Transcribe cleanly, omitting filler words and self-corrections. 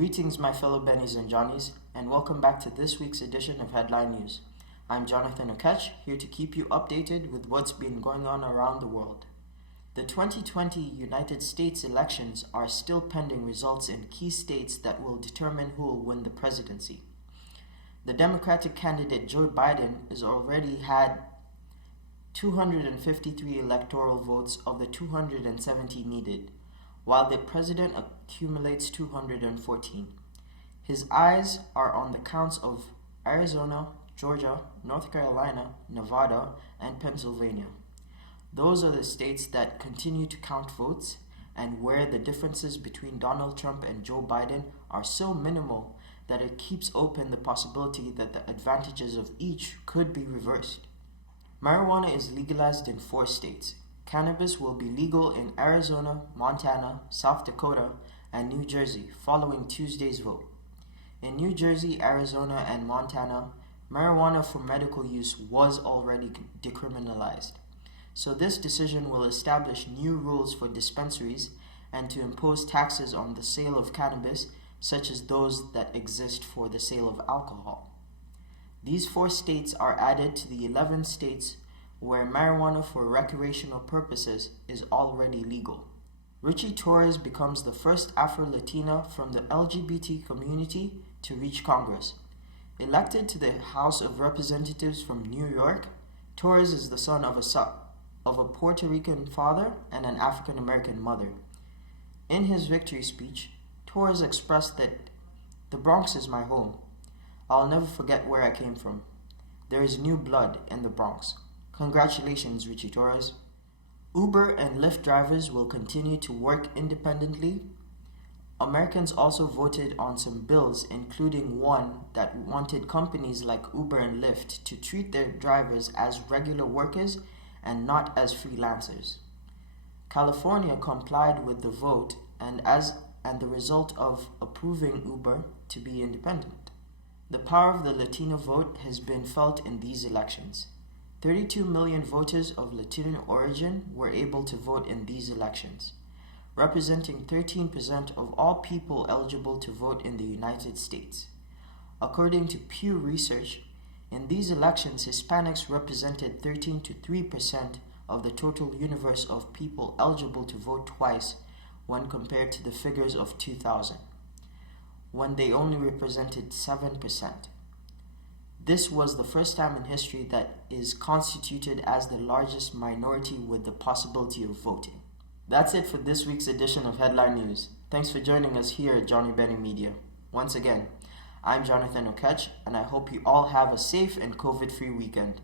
Greetings, my fellow Bennies and Johnnies, and welcome back to this week's edition of Headline News. I'm Jonathan Okech, here to keep you updated with what's been going on around the world. The 2020 United States elections are still pending results in key states that will determine who will win the presidency. The Democratic candidate Joe Biden has already had 253 electoral votes of the 270 needed, while the president accumulates 214. His eyes are on the counts of Arizona, Georgia, North Carolina, Nevada, and Pennsylvania. Those are the states that continue to count votes and where the differences between Donald Trump and Joe Biden are so minimal that it keeps open the possibility that the advantages of each could be reversed. Marijuana is legalized in 4 states. Cannabis will be legal in Arizona, Montana, South Dakota, and New Jersey following Tuesday's vote. In New Jersey, Arizona, and Montana, marijuana for medical use was already decriminalized. So this decision will establish new rules for dispensaries and to impose taxes on the sale of cannabis, such as those that exist for the sale of alcohol. These 4 states are added to the 11 states where marijuana for recreational purposes is already legal. Richie Torres becomes the first Afro-Latina from the LGBT community to reach Congress. Elected to the House of Representatives from New York, Torres is the son of a Puerto Rican father and an African American mother. In his victory speech, Torres expressed that "The Bronx is my home. I'll never forget where I came from. There is new blood in the Bronx." Congratulations, Richie Torres. Uber and Lyft drivers will continue to work independently. Americans also voted on some bills, including one that wanted companies like Uber and Lyft to treat their drivers as regular workers and not as freelancers. California complied with the vote and the result of approving Uber to be independent. The power of the Latino vote has been felt in these elections. 32 million voters of Latino origin were able to vote in these elections, representing 13% of all people eligible to vote in the United States. According to Pew Research, in these elections, Hispanics represented 13 to 3% of the total universe of people eligible to vote twice when compared to the figures of 2000, when they only represented 7%. This was the first time in history that is constituted as the largest minority with the possibility of voting. That's it for this week's edition of Headline News. Thanks for joining us here at Johnny Benny Media. Once again, I'm Jonathan Okech, and I hope you all have a safe and COVID-free weekend.